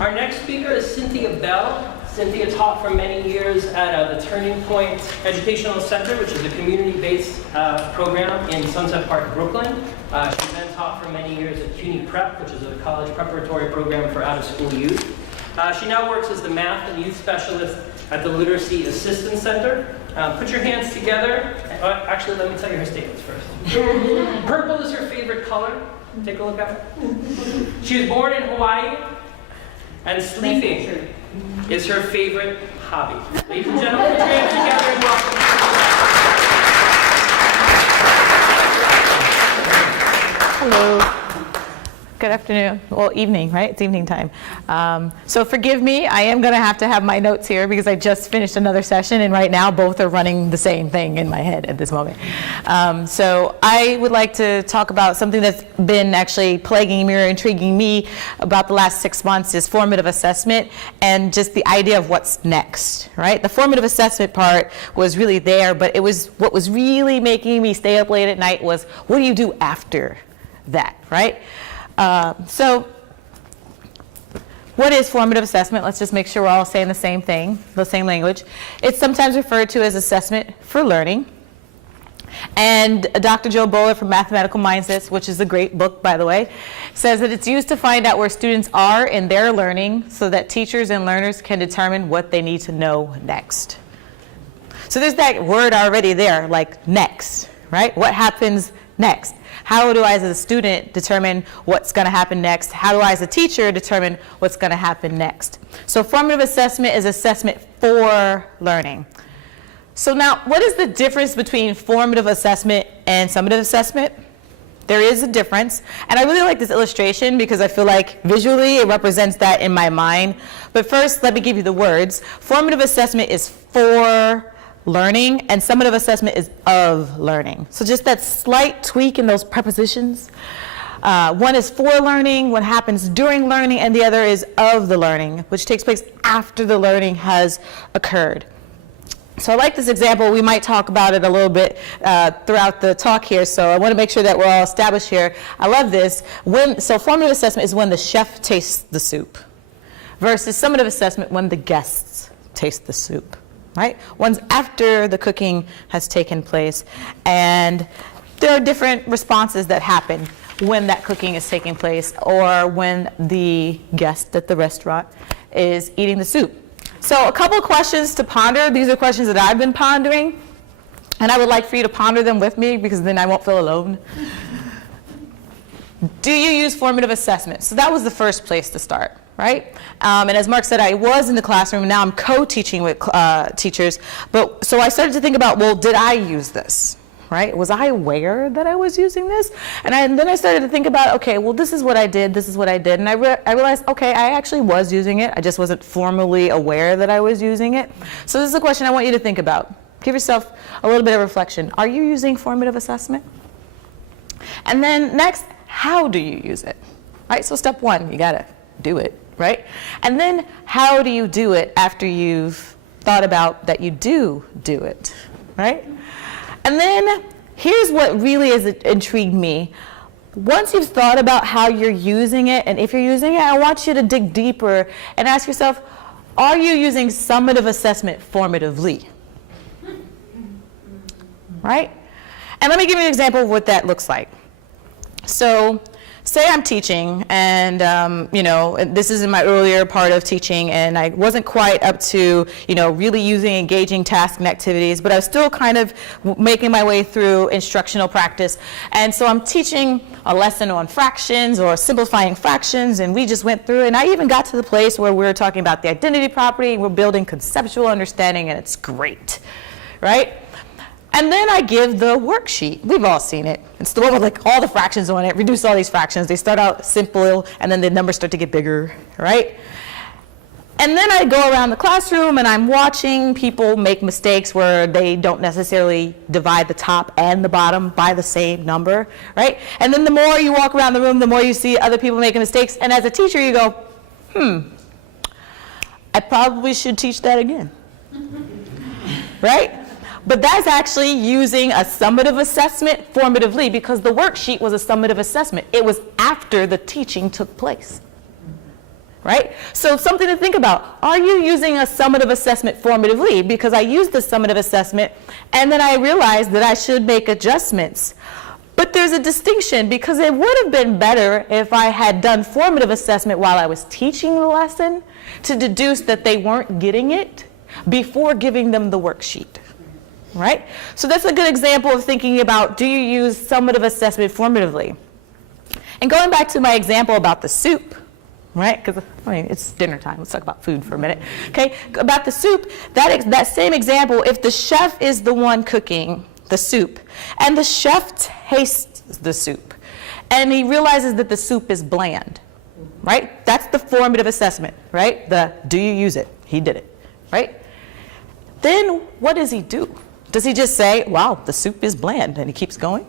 Our next speaker is Cynthia Bell. Cynthia taught for many years at the Turning Point Educational Center, which is a community-based program in Sunset Park, Brooklyn. She then taught for many years at CUNY Prep, which is a college preparatory program for out-of-school youth. She now works as the math and youth specialist at the Literacy Assistance Center. Put your hands together. Actually, let me tell you her statements first. Purple is her favorite color. Take a look at it. She was born in Hawaii, and sleeping is her favorite hobby. Ladies and gentlemen, put your hands together and welcome. Hello. Good afternoon. Well, evening, right? It's evening time. So forgive me, I am going to have my notes here because I just finished another session, and right now both are running the same thing in my head at this moment. So I would like to talk about something that's been actually plaguing me or intriguing me about the last 6 months is formative assessment and just the idea of what's next, right? The formative assessment part was really there, but it was what was really making me stay up late at night was what do you do after that, right? So what is formative assessment? Let's just make sure we're all saying the same thing, the same language. It's sometimes referred to as assessment for learning. And Dr. Joe Bowler from Mathematical Mindsets, which is a great book, by the way, says that it's used to find out where students are in their learning so that teachers and learners can determine what they need to know next. So there's that word already there, like next, right? What happens next? How do I as a student determine what's going to happen next? How do I as a teacher determine what's going to happen next? So formative assessment is assessment for learning. So now, what is the difference between formative assessment and summative assessment? There is a difference. And I really like this illustration because I feel like visually it represents that in my mind. But first, let me give you the words. Formative assessment is for learning, and summative assessment is of learning. So just that slight tweak in those prepositions. One is for learning, one happens during learning, and the other is of the learning, which takes place after the learning has occurred. So I like this example. We might talk about it a little bit throughout the talk here, so I want to make sure that we're all established here. I love this. So formative assessment is when the chef tastes the soup, versus summative assessment when the guests taste the soup. Right? One's after the cooking has taken place, and there are different responses that happen when that cooking is taking place or when the guest at the restaurant is eating the soup. So a couple of questions to ponder. These are questions that I've been pondering, and I would like for you to ponder them with me because then I won't feel alone. Do you use formative assessment? So that was the first place to start. Right? And as Mark said, I was in the classroom, and now I'm co-teaching with teachers. But so I started to think about, well, did I use this? Right? Was I aware that I was using this? And then I started to think about, okay, well, this is what I did, this is what I did. And I realized, okay, I actually was using it. I just wasn't formally aware that I was using it. So this is a question I want you to think about. Give yourself a little bit of reflection. Are you using formative assessment? And then next, how do you use it? Right? So step one, you got to do it. Right? And then how do you do it after you've thought about that you do it, right? And then here's what really has intrigued me. Once you've thought about how you're using it, and if you're using it, I want you to dig deeper and ask yourself, are you using summative assessment formatively? Right? And let me give you an example of what that looks like. So say I'm teaching, and this is in my earlier part of teaching, and I wasn't quite up to really using engaging tasks and activities, but I was still kind of making my way through instructional practice. And so I'm teaching a lesson on fractions or simplifying fractions, and we just went through, and I even got to the place where we were talking about the identity property, and we're building conceptual understanding, and it's great, right? And then I give the worksheet. We've all seen it. It's the one with like all the fractions on it. Reduce all these fractions. They start out simple, and then the numbers start to get bigger, right? And then I go around the classroom, and I'm watching people make mistakes where they don't necessarily divide the top and the bottom by the same number, right? And then the more you walk around the room, the more you see other people making mistakes. And as a teacher, you go, I probably should teach that again, right? But that's actually using a summative assessment formatively, because the worksheet was a summative assessment. It was after the teaching took place. right? So something to think about. Are you using a summative assessment formatively? Because I used the summative assessment, and then I realized that I should make adjustments. But there's a distinction, because it would have been better if I had done formative assessment while I was teaching the lesson to deduce that they weren't getting it before giving them the worksheet, right? So that's a good example of thinking about, do you use summative assessment formatively? And going back to my example about the soup, right? Because, I mean, it's dinner time. Let's talk about food for a minute. Okay, about the soup, that same example, if the chef is the one cooking the soup, and the chef tastes the soup, and he realizes that the soup is bland, right? That's the formative assessment, right? The do you use it? He did it, right? Then what does he do? Does he just say, wow, the soup is bland, and he keeps going,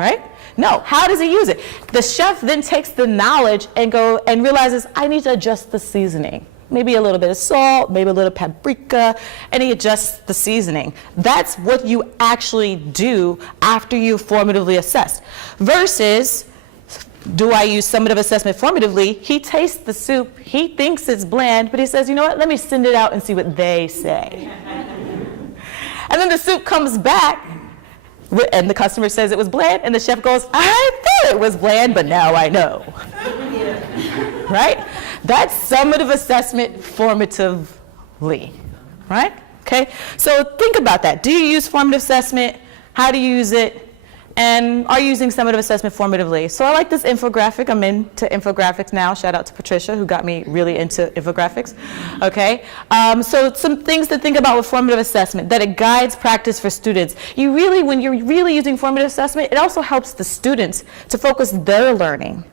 right? No, how does he use it? The chef then takes the knowledge and realizes, I need to adjust the seasoning. Maybe a little bit of salt, maybe a little paprika, and he adjusts the seasoning. That's what you actually do after you formatively assess. Versus, do I use summative assessment formatively? He tastes the soup, he thinks it's bland, but he says, you know what, let me send it out and see what they say. And then the soup comes back, and the customer says it was bland, and the chef goes, I thought it was bland, but now I know. Right? That's summative assessment formatively, right? Okay, so think about that. Do you use formative assessment? How do you use it? And are you using summative assessment formatively? So I like this infographic. I'm into infographics now. Shout out to Patricia, who got me really into infographics. Okay, so some things to think about with formative assessment, that it guides practice for students. When you're really using formative assessment, it also helps the students to focus their learning.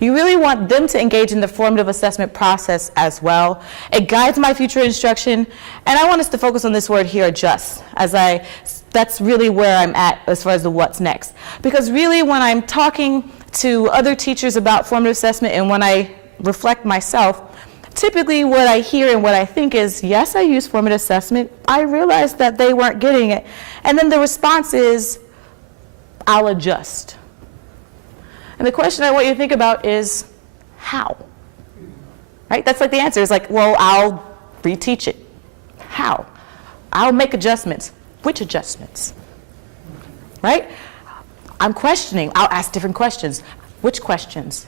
You really want them to engage in the formative assessment process as well. It guides my future instruction, and I want us to focus on this word here, adjust, that's really where I'm at as far as the what's next. Because really when I'm talking to other teachers about formative assessment and when I reflect myself, typically what I hear and what I think is, yes, I use formative assessment. I realized that they weren't getting it. And then the response is, I'll adjust. And the question I want you to think about is, how? Right? That's like the answer. It's like, well, I'll reteach it. How? I'll make adjustments. Which adjustments? Right? I'm questioning. I'll ask different questions. Which questions?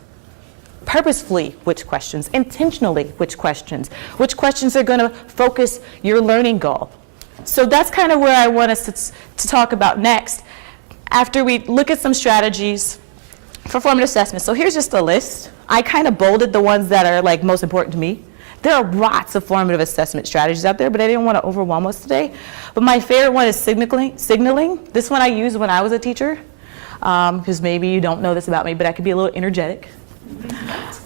Purposefully, which questions? Intentionally, which questions? Which questions are going to focus your learning goal? So that's kind of where I want us to talk about next, after we look at some strategies for formative assessment. So here's just a list. I kind of bolded the ones that are like most important to me. There are lots of formative assessment strategies out there, but I didn't want to overwhelm us today. But my favorite one is signaling. This one I used when I was a teacher, because maybe you don't know this about me, but I could be a little energetic.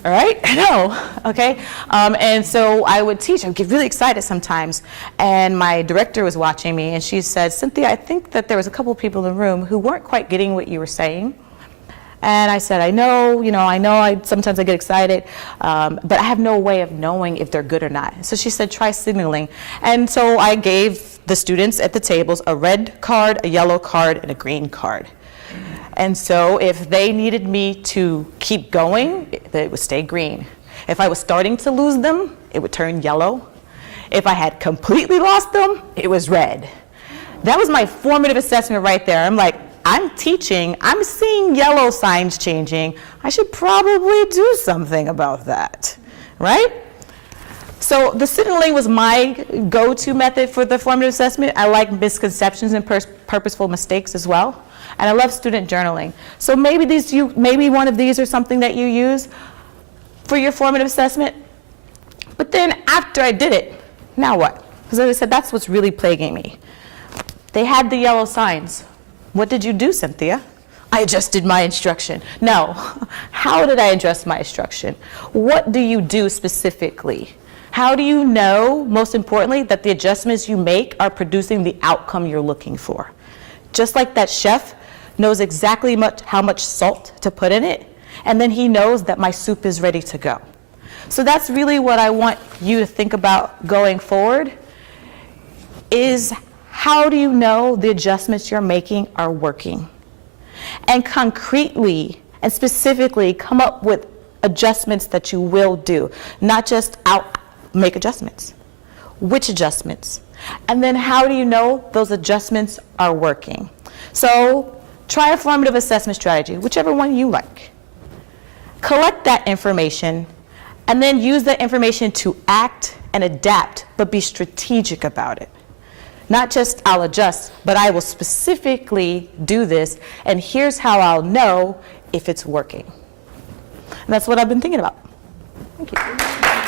All right? I know. Okay? And so I would teach. I would get really excited sometimes. And my director was watching me, and she said, Cynthia, I think that there was a couple of people in the room who weren't quite getting what you were saying. And I said, I know, sometimes I get excited, but I have no way of knowing if they're good or not. So she said, try signaling. And so I gave the students at the tables a red card, a yellow card, and a green card. And so if they needed me to keep going, it would stay green. If I was starting to lose them, it would turn yellow. If I had completely lost them, it was red. That was my formative assessment right there. I'm like, I'm teaching, I'm seeing yellow signs changing. I should probably do something about that, right? So the signaling was my go-to method for the formative assessment. I like misconceptions and purposeful mistakes as well. And I love student journaling. So maybe one of these are something that you use for your formative assessment. But then after I did it, now what? Because as I said, that's what's really plaguing me. They had the yellow signs. What did you do, Cynthia? I adjusted my instruction. No. How did I adjust my instruction? What do you do specifically? How do you know, most importantly, that the adjustments you make are producing the outcome you're looking for? Just like that chef knows exactly how much salt to put in it, and then he knows that my soup is ready to go. So that's really what I want you to think about going forward, is how do you know the adjustments you're making are working? And concretely and specifically come up with adjustments that you will do. Not just I'll make adjustments. Which adjustments? And then how do you know those adjustments are working? So try a formative assessment strategy, whichever one you like. Collect that information and then use that information to act and adapt, but be strategic about it. Not just I'll adjust, but I will specifically do this, and here's how I'll know if it's working. And that's what I've been thinking about. Thank you.